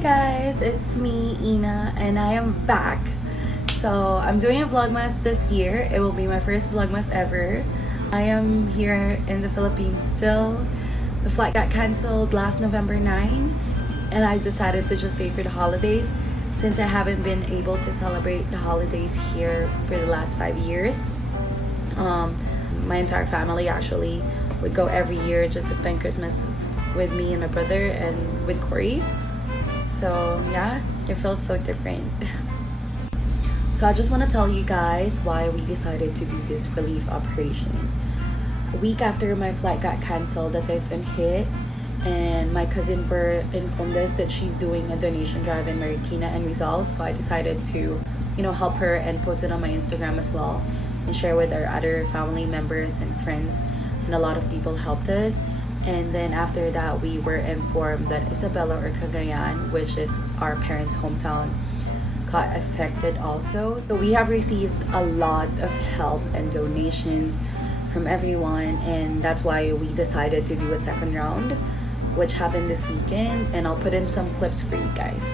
guys, it's me, Ina, and I am back. So I'm doing a vlogmas this year. It will be my first vlogmas ever. I am here in the Philippines still. The flight got cancelled last November 9 and I decided to just stay for the holidays since I haven't been able to celebrate the holidays here for the last 5 years. My entire family actually would go every year just to spend Christmas with me and my brother and with Corey. So yeah, it feels so different. So I just want to tell you guys why we decided to do this relief operation. A week after my flight got cancelled, the typhoon hit, and my cousin Ver informed us that she's doing a donation drive in Marikina and Rizal. So I decided to, help her and post it on my Instagram as well and share with our other family members and friends. And a lot of people helped us. And then after that, we were informed that Isabela or Cagayan, which is our parents' hometown, got affected also. So we have received a lot of help and donations from everyone, and that's why we decided to do a second round, which happened this weekend, and I'll put in some clips for you guys.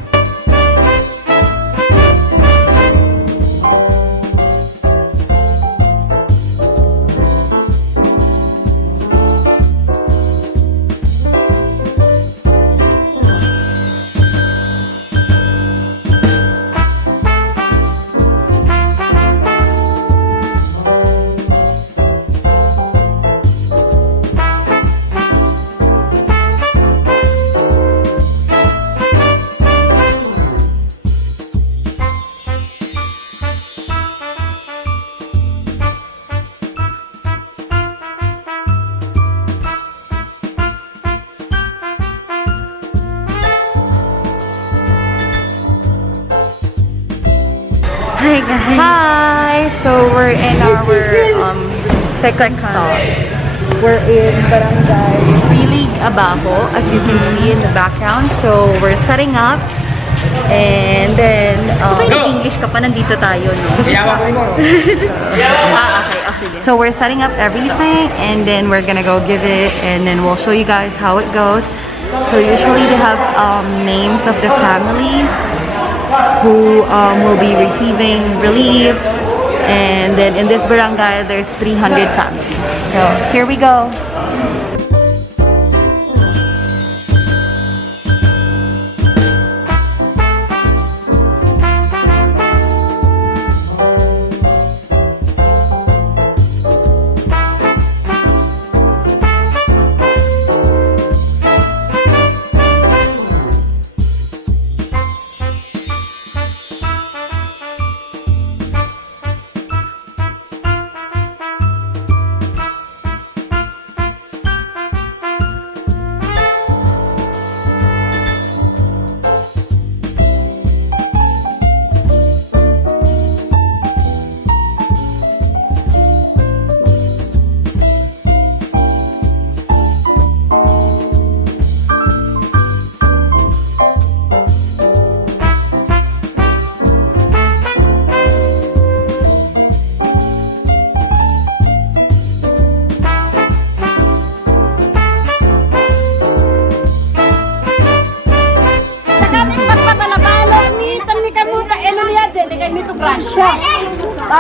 Hi guys! Hi! So we're in our second stop. We're in Barangay Really Abajo, as you can see in the background. So we're setting up, and then English ka pa, nandito tayo, no? Okay. So we're setting up everything, and then we're gonna go give it, and then we'll show you guys how it goes. So usually they have names of the families who will be receiving relief, and then in this barangay there's 300 families. So here we go.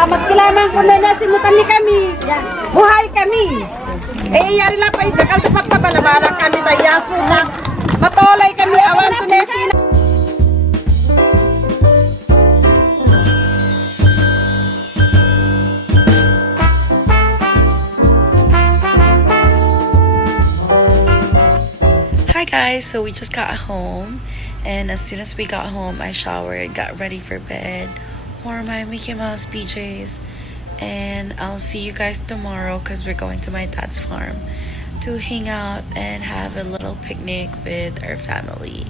Magkilaman ko na nasimutan ni kami. Buhay kami. Yari lang pa isakal to papabalabala kami tayo po na matolay kami awan to nesin. Hi guys, so we just got home, and as soon as we got home I showered, got ready for bed, wore my Mickey Mouse PJs, and I'll see you guys tomorrow because we're going to my dad's farm to hang out and have a little picnic with our family.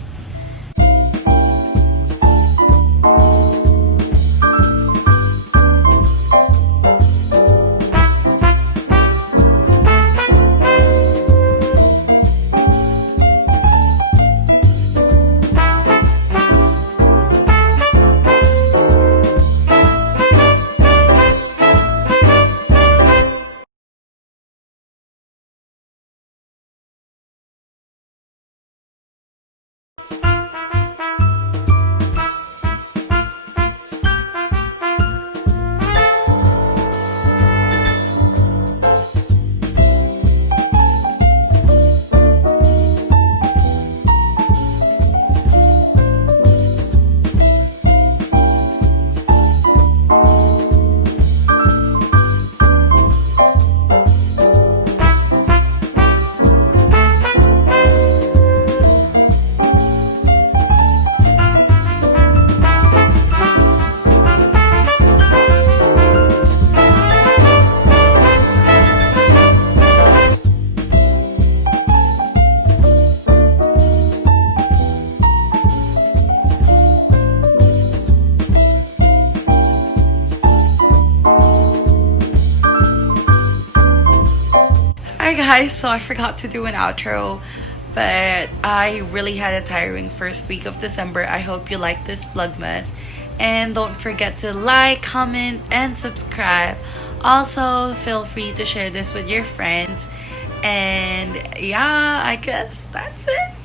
guys, so I forgot to do an outro, but I really had a tiring first week of December. I hope you like this Vlogmas, and don't forget to like, comment, and subscribe. Also, feel free to share this with your friends, and yeah, I guess that's it.